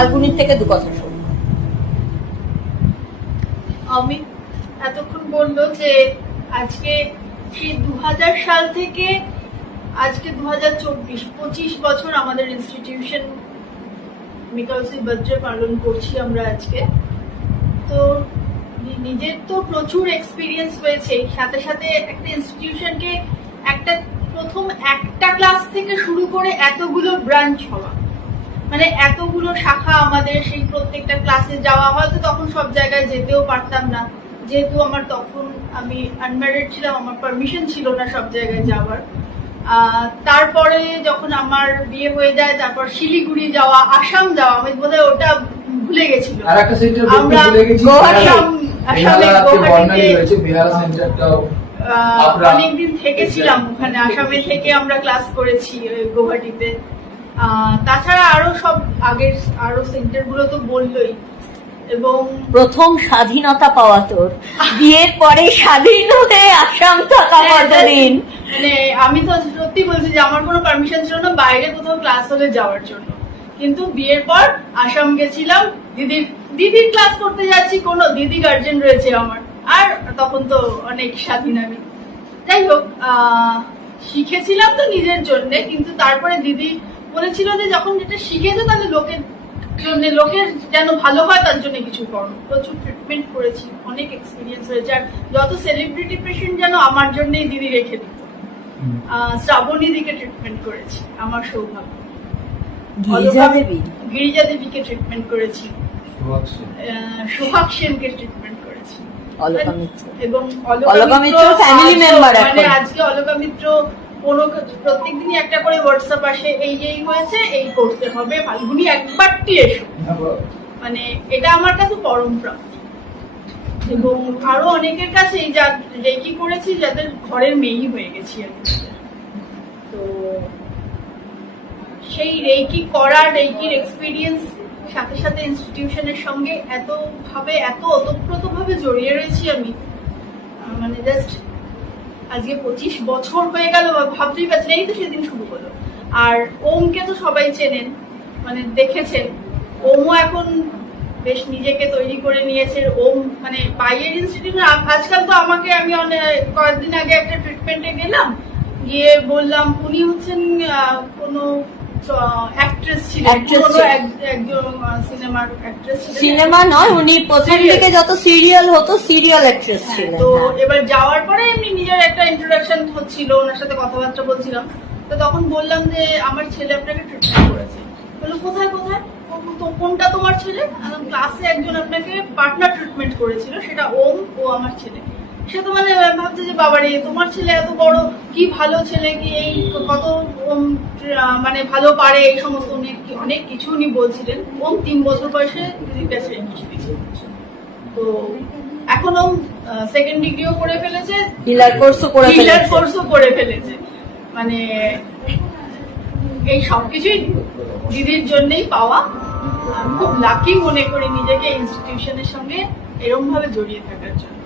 ফাল্গুনির থেকে দু কথা শুনি অমিত এতক্ষণ বলল যে আজকে সেই দু সাল থেকে আজকে দু হাজার চব্বিশ, পঁচিশ বছর আমাদের ইনস্টিটিউশন মিকাউসি বার্থডে পালন করছি আমরা আজকে। তো নিজের তো প্রচুর এক্সপিরিয়েন্স হয়েছে, সাথে সাথে একটা ইনস্টিটিউশনকে একটা প্রথম একটা ক্লাস থেকে শুরু করে এতগুলো ব্রাঞ্চ হওয়া। মানে এতগুলো শাখা আমাদের সেই প্রত্যেকটা ক্লাসে যাওয়া হয়তো তখন সব জায়গায় যেতেও পারতাম না। যেহেতু আমার তখন আমি আনম্যারিড ছিলাম আমার পারমিশন ছিল না সব জায়গায় যাওয়ার। তারপরে যখন আমার বিয়ে হয়ে যায় তারপর শিলিগুড়ি যাওয়া আসাম যাওয়া আমি বোধহয় ওটা ভুলে গেছিল আমরা আসাম অনেকদিন থেকেছিলাম ওখানে আসামে থেকে আমরা ক্লাস করেছি গুয়াহাটিতে তাছাড়া আরও সব আগের আরও তো বললোই। এবং প্রথম স্বাধীনতা পাওয়া তোর। বিয়ের পরে স্বাধীন হয়ে আসাম থাকা হ্যাঁ, কতদিন? মানে আমি তো সত্যি বলছি যে আমার কোনো পারমিশন ছিল না বাইরে কোথাও ক্লাস হলে যাওয়ার জন্য। কিন্তু বিয়ের পর আসাম গেছিলাম দিদির দিদির ক্লাস করতে যাচ্ছি কোনো দিদি গার্জেন রয়েছে আমার। আর তখন তো অনেক স্বাধীন আমি। যাই হোক আহ, শিখেছিলাম তো নিজের জন্য কিন্তু তারপরে দিদি বলেছিল যে যখন যেটা শিখেছো তাহলে লোকের জন্য লোকের যেন ভালো হয় তার জন্য কিছু করো। প্রচুর ট্রিটমেন্ট করেছি অনেক এক্সপিরিয়েন্স হয়েছে। আর যত সেলিব্রিটি পেশেন্ট যেন আমার জন্যই দিদি রেখে দিত। শ্রাবণী দিকে ট্রিটমেন্ট করেছি আমার সৌভাগ্য। গিরিজা দেবী? গিরিজা দেবীকে ট্রিটমেন্ট করেছি। সোহাগ সেনকে ট্রিটমেন্ট করেছি। অলকা মিত্র এবং অলকা মিত্র member মানে এখন। আজকে অলকা মিত্র কোনো প্রত্যেক দিনই একটা করে হোয়াটসঅ্যাপ আসে এই এই হয়েছে এই করতে হবে ফাল্গুনি একবারটি এসো। মানে এটা আমার কাছে পরম প্রাপ্তি। এবং আরও অনেকের কাছে যা রেকি করেছি যাদের ঘরের মেয়েই হয়ে গেছি আমি। তো সেই রেকি করা রেকির এক্সপিরিয়েন্স সাথে সাথে ইনস্টিটিউশনের সঙ্গে এত ভাবে এত ওতপ্রোত ভাবে জড়িয়ে রয়েছি আমি। মানে জাস্ট আজকে পঁচিশ বছর হয়ে গেল, ভাবতেই পারছি এই তো সেদিন শুরু হলো। আর ওমকে তো সবাই চেনেন মানে দেখেছেন। ওমও এখন বেশ নিজেকে তৈরি করে নিয়েছে ওম মানে বাইরের ইনস্টিটিউশন আজকাল তো আমাকে আমি অনেক কয়েকদিন আগে একটা ট্রিটমেন্টে গেলাম। গিয়ে বললাম, উনি হচ্ছেন কোনো সিনেমা নয় উনি প্রথম. দিকে যত সিরিয়াল হতো সিরিয়াল অ্যাক্ট্রেস ছিলেন। তো। এবার যাওয়ার পরে এমনি নিজের একটা ইন্ট্রোডাকশন হচ্ছিল ওনার সাথে কথাবার্তা বলছিলাম। তো তখন বললাম যে আমার ছেলে আপনাকে ট্রিটমেন্ট করেছে। বলল কোথায় কোথায়? তো কোনটা তোমার ছেলে? ক্লাসে একজন আপনাকে পার্টনার ট্রিটমেন্ট করেছিল সেটা ওম ও আমার ছেলে সে তো মানে ভাবছে যে বাবারে তোমার ছেলে এত বড় কি ভালো ছেলে কি এই কত মানে ভালো পারে এই সমস্ত অনেক অনেক কিছু উনি বলছিলেন। ওম তিন বছর বয়সে দিদির কাছে তো এখনও সেকেন্ড ডিগ্রিও করে ফেলেছে। হিলার কোর্সও করে হিলার কোর্সও করে ফেলেছে। মানে এই সবকিছুই দিদির জন্যই পাওয়া। আমি খুব লাকি মনে করি নিজেকে ইনস্টিটিউশনের সঙ্গে এরম ভাবে জড়িয়ে থাকার জন্য।